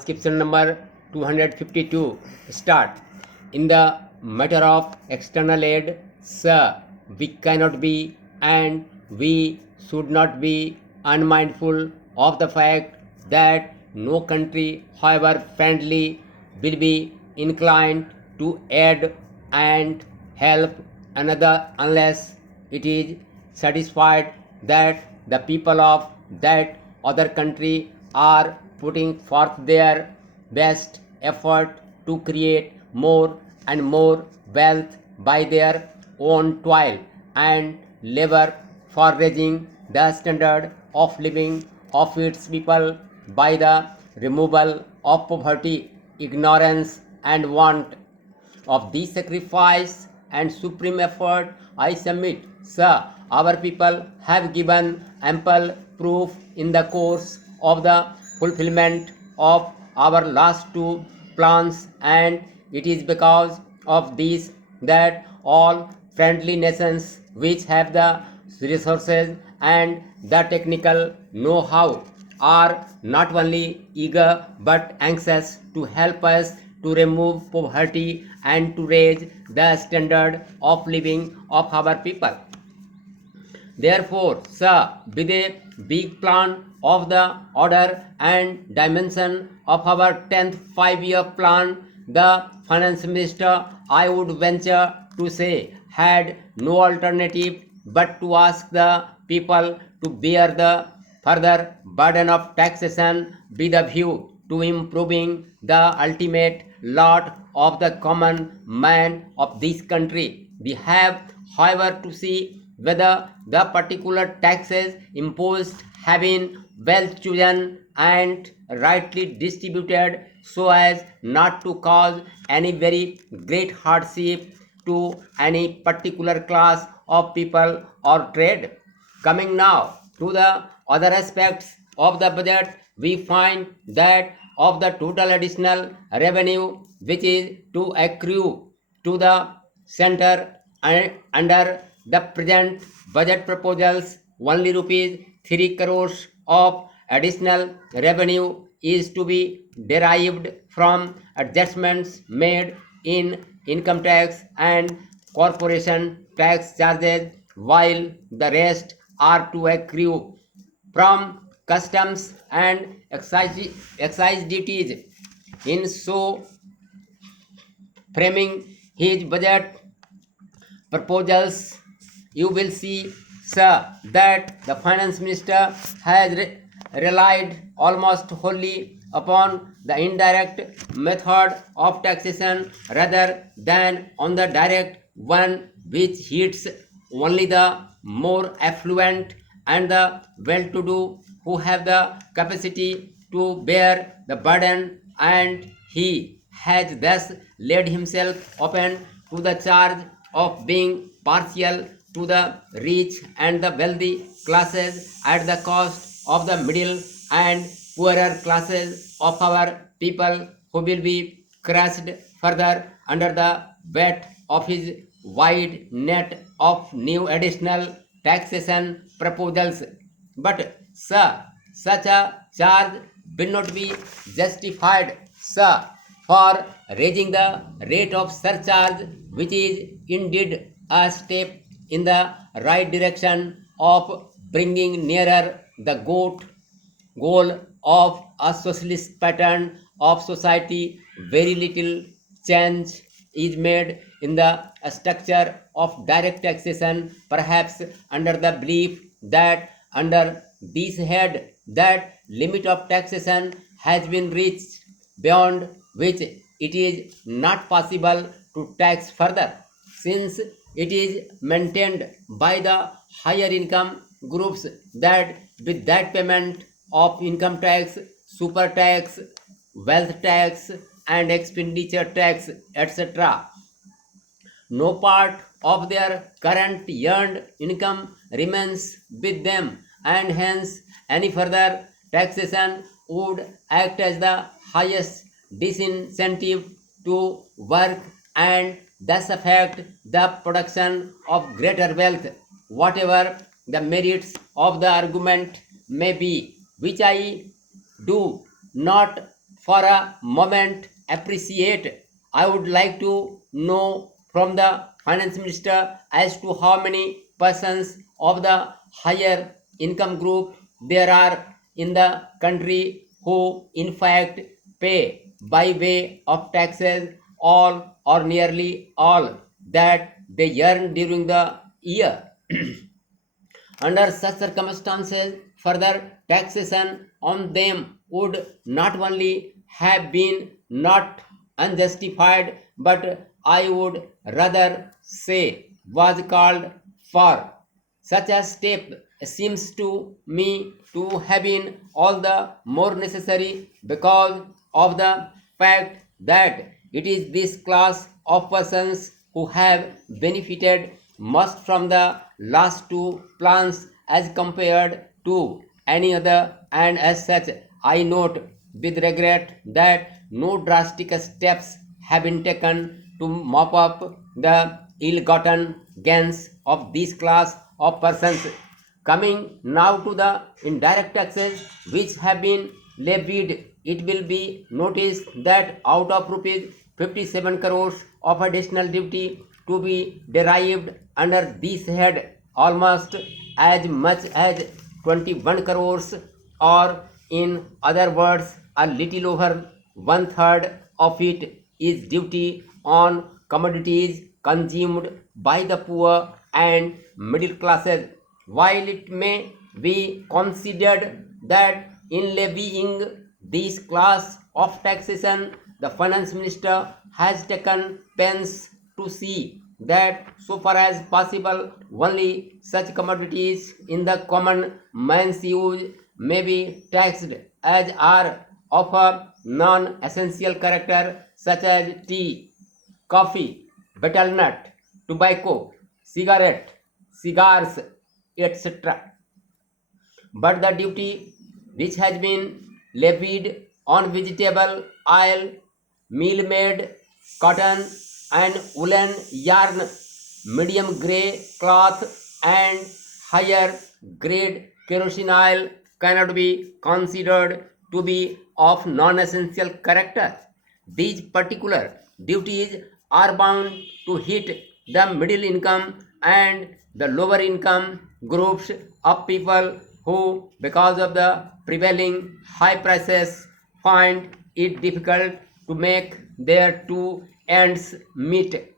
Transcription number 252. Start. In the matter of external aid, sir, we cannot be and we should not be unmindful of the fact that no country, however friendly, will be inclined to aid and help another unless it is satisfied that the people of that other country are putting forth their best effort to create more and more wealth by their own toil and labor for raising the standard of living of its people by the removal of poverty, ignorance, and want. Of this sacrifice and supreme effort, I submit, sir, our people have given ample proof in the course of the fulfillment of our last two plans, and it is because of this that all friendly nations which have the resources and the technical know-how are not only eager but anxious to help us to remove poverty and to raise the standard of living of our people. Therefore, sir, with a big plan of the order and dimension of our 10th five-year plan, the finance minister, I would venture to say, had no alternative but to ask the people to bear the further burden of taxation with a view to improving the ultimate lot of the common man of this country. We have, however, to see whether the particular taxes imposed have been well chosen and rightly distributed so as not to cause any very great hardship to any particular class of people or trade. Coming now to the other aspects of the budget, we find that of the total additional revenue which is to accrue to the center under the present budget proposals, only rupees 3 crores of additional revenue is to be derived from adjustments made in income tax and corporation tax charges, while the rest are to accrue from customs and excise duties. In so framing his budget proposals, you will see, sir, that the finance minister has relied almost wholly upon the indirect method of taxation rather than on the direct one, which hits only the more affluent and the well-to-do who have the capacity to bear the burden, and he has thus laid himself open to the charge of being partial to the rich and the wealthy classes at the cost of the middle and poorer classes of our people, who will be crushed further under the weight of his wide net of new additional taxation proposals. But, sir, such a charge will not be justified, sir, for raising the rate of surcharge, which is indeed a step in the right direction of bringing nearer the goal of a socialist pattern of society. Very little change is made in the structure of direct taxation, perhaps under the belief that under this head that limit of taxation has been reached beyond which it is not possible to tax further, since it is maintained by the higher income groups that with that payment of income tax, super tax, wealth tax, and expenditure tax, etc., no part of their current earned income remains with them, and hence any further taxation would act as the highest disincentive to work and thus affect the production of greater wealth. Whatever the merits of the argument may be, which I do not for a moment appreciate. I would like to know from the finance minister as to how many persons of the higher income group there are in the country who in fact pay by way of taxes all or nearly all that they earn during the year. Under such circumstances, further taxation on them would not only have been not unjustified, but I would rather say was called for. Such a step seems to me to have been all the more necessary because of the fact that it is this class of persons who have benefited most from the last two plans as compared to any other, and as such I note with regret that no drastic steps have been taken to mop up the ill-gotten gains of this class of persons. Coming now to the indirect taxes which have been levied, it will be noticed that out of rupees 57 crores of additional duty to be derived under this head, almost as much as 21 crores, or in other words, a little over one third of it is duty on commodities consumed by the poor and middle classes. While it may be considered that in levying this class of taxation, the finance minister has taken pains to see that so far as possible only such commodities in the common man's use may be taxed as are of a non-essential character, such as tea, coffee, betel nut, tobacco, cigars, etc. But the duty which has been levied on vegetable oil, meal made cotton and woolen yarn, medium grey cloth, and higher grade kerosene oil cannot be considered to be of non-essential character. These particular duties are bound to hit the middle income and the lower income groups of people who, because of the prevailing high prices, find it difficult to make their two ends meet.